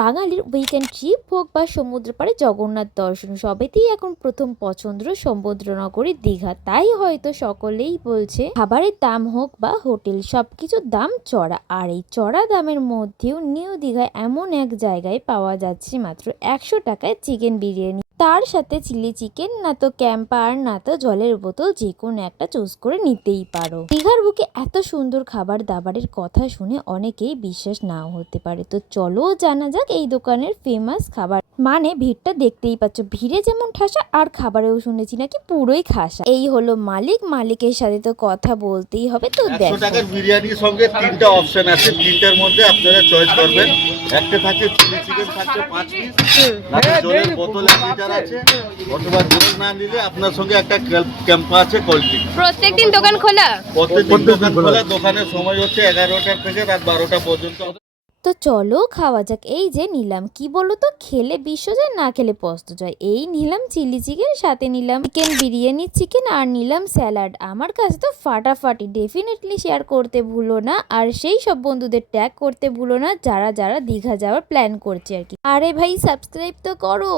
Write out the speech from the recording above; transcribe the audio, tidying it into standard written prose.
বাঙালির weekend trip হোক বা সমুদ্র পাড়ে জগন্নাথ দর্শন সবেতেই এখন প্রথম পছন্দ সমুদ্রনগরী দীঘা। তাই হয়তো সকলেই বলছে খাবারের দাম হোক বা হোটেল সবকিছুর দাম চড়া, আর এই চড়া দামের মধ্যেও নিউ দীঘায় এমন এক জায়গায় পাওয়া যাচ্ছে মাত্র 100 টাকায় চিকেন বিরিয়ানি, তার সাথে চিলি চিকেন, না তো ক্যাম্পার, না তো জলের বোতল, যে কোনো একটা চুজ করে নিতেই পারো। দীঘার বুকে এত সুন্দর খাবার দাবারের কথা শুনে অনেকেই বিশ্বাস নাও হতে পারে, তো চলো জানা যাক এই দোকানের ফেমাস খাবার। মানে ভিড়টা দেখতেই পাচ্ছ, ভিড়ে যেমন ঠাসা আর খাবারেও শুনেছি নাকি পুরোই খাসা। এই হলো মালিক, মালিকের সাথে তো কথা বলতেই হবে। তো 100 টাকার বিরিয়ানির সঙ্গে 3টা অপশন আছে, 3টার মধ্যে আপনারা চয়েস করবেন। একটা থাকে চিলি চিকেন, থাকছে 5 পিস, নাকি জলের বোতল 1 লিটার আছে, অথবা জল না নিলে আপনার সঙ্গে একটা ক্যাম্পা আছে কোল্ড ড্রিঙ্ক। প্রত্যেকদিন দোকান খোলা? প্রত্যেকদিন দোকান খোলা। দোকানের সময় হচ্ছে 11টা থেকে রাত 12টা পর্যন্ত। তো চলো খাওয়া যাক। এই যে নিলাম, কি বলো তো, খেলে বিশ্ব যায় না খেলে পস্ত যায়। এই নিলাম চিলি চিকেন, সাথে নিলাম চিকেন বিরিয়ানি চিকেন, আর নিলাম স্যালাড। আমার কাছে তো ফাটাফাটি। ডেফিনেটলি শেয়ার করতে ভুলো না, আর সেই সব বন্ধুদের ট্যাগ করতে ভুলো না যারা যারা দীঘা যাওয়ার প্ল্যান করছে আর কি। আরে ভাই সাবস্ক্রাইব তো করো।